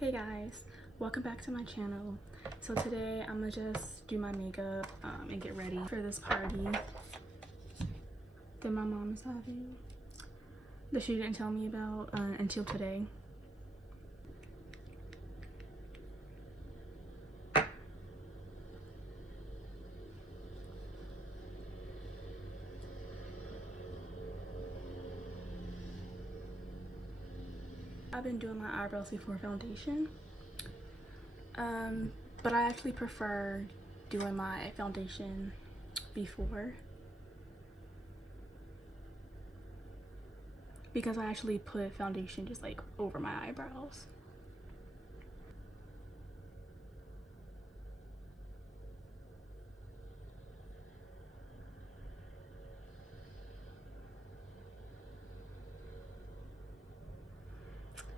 Hey guys, welcome back to my channel. So today I'm gonna just do my makeup and get ready for this party that my mom is having that she didn't tell me about until today. I've been doing my eyebrows before foundation, but I actually prefer doing my foundation before because I actually put foundation just like over my eyebrows.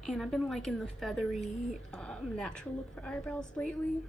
And I've been liking the feathery natural look for eyebrows lately.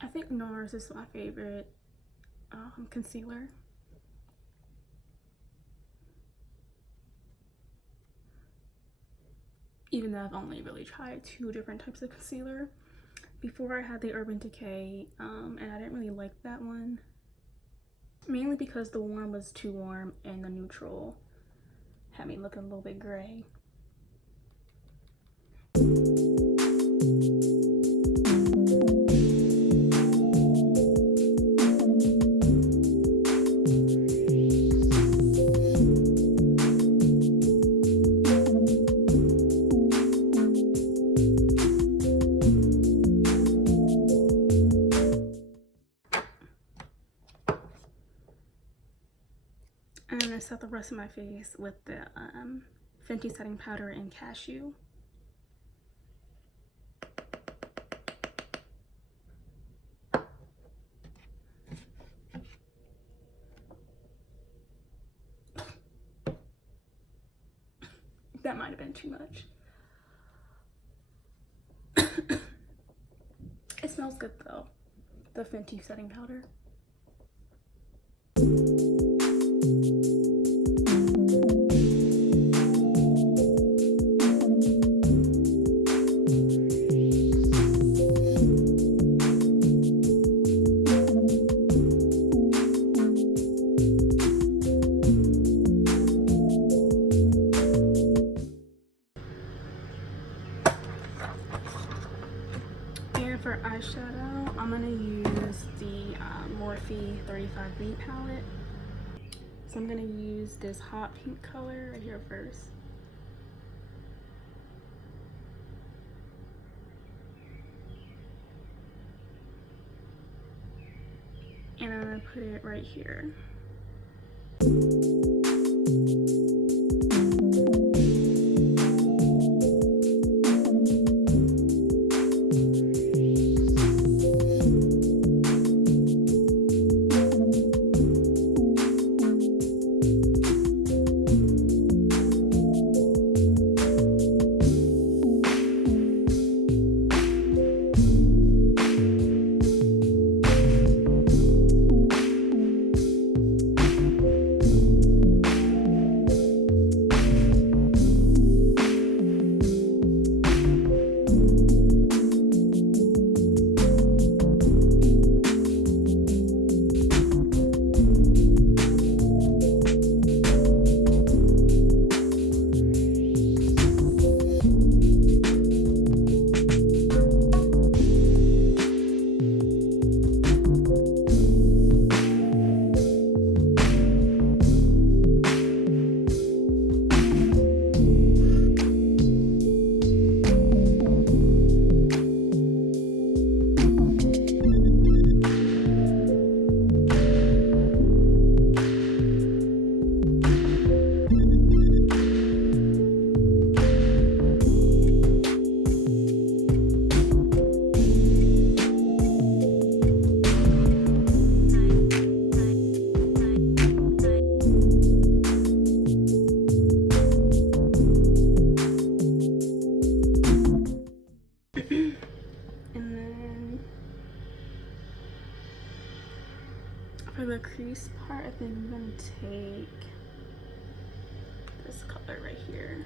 I think NARS is my favorite concealer. Even though I've only really tried 2 different types of concealer. Before I had the Urban Decay, and I didn't really like that one. Mainly because the warm was too warm and the neutral had me looking a little bit gray. I'm gonna set the rest of my face with the Fenty setting powder in Cashew. That might have been too much. smells good though. The Fenty setting powder. For eyeshadow, I'm gonna use the Morphe 35B palette. So I'm gonna use this hot pink color right here first. And I'm gonna put it right here. For the crease part, I think I'm gonna take this color right here.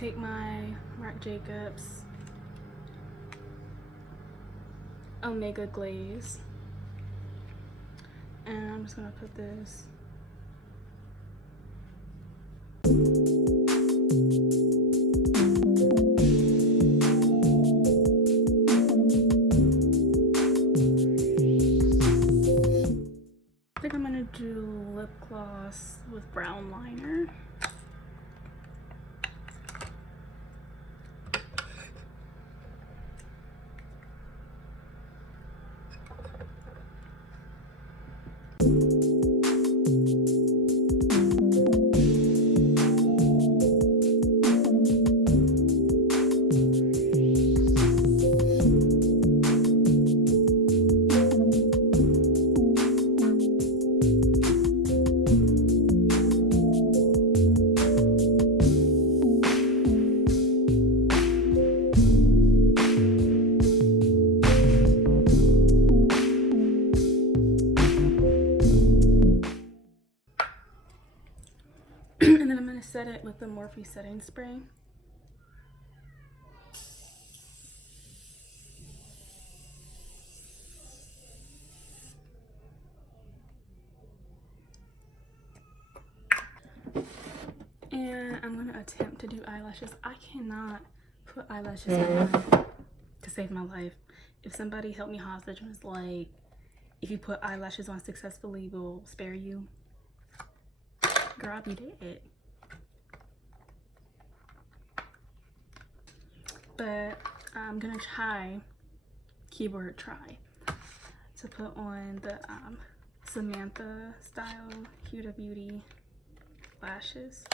Take my Marc Jacobs Omega Glaze. And I'm just gonna put this. I think I'm gonna do lip gloss with brown liner. And then I'm going to set it with the Morphe setting spray. And I'm going to attempt to do eyelashes. I cannot put eyelashes on to save my life. If somebody held me hostage and was like, if you put eyelashes on successfully, we'll spare you. Girl, I'll be dead. But I'm gonna try, keyword try, to put on the Samantha style Huda Beauty lashes.